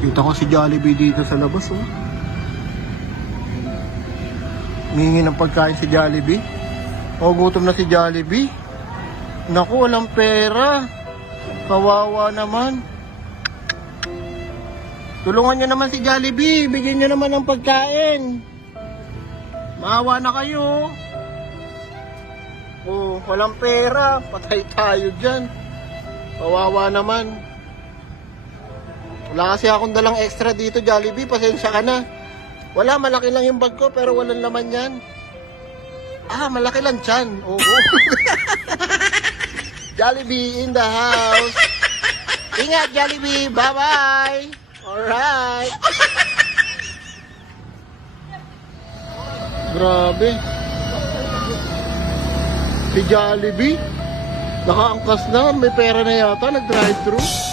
Kita ko si Jollibee dito sa labas, oh. Humingi ng pagkain si Jollibee. O, gutom na si Jollibee. Naku, walang pera. Kawawa naman. Tulungan nyo naman si Jollibee. Bigyan nyo naman ng pagkain. Maawa na kayo. Oh, walang pera. Patay tayo dyan. Kawawa naman. Wala kasi akong dalang extra dito, Jollibee. Pasensya ka na. Wala, malaki lang yung bag ko, pero walang laman yan. Ah, malaki lang tiyan. Oo. Jollibee in the house. Ingat, Jollibee. Bye-bye. Alright. Grabe. Si Jollibee, nakaangkas na. May pera na yata. Nag-drive-thru.